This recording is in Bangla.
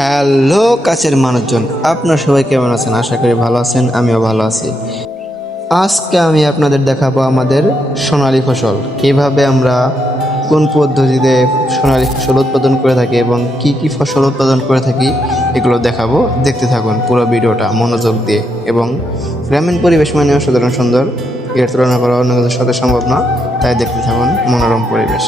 হ্যালো কাছের মানুষজন, আপনারা সবাই কেমন আছেন? আশা করি ভালো আছেন, আমিও ভালো আছি। আজকে আমি আপনাদের দেখাবো আমাদের সোনালী ফসল কিভাবে আমরা কোন পদ্ধতিতে সোনালী ফসল উৎপাদন করে থাকি এবং কি কি ফসল উৎপাদন করে থাকি এগুলো দেখাবো। দেখতে থাকুন পুরো ভিডিওটা মনোযোগ দিয়ে। এবং গ্রামীণ পরিবেশ মানে অসাধারণ সুন্দর, এর তুলনা করা অন্য কিছুর সাথে সম্ভব না, তাই দেখতে থাকুন মনোরম পরিবেশ।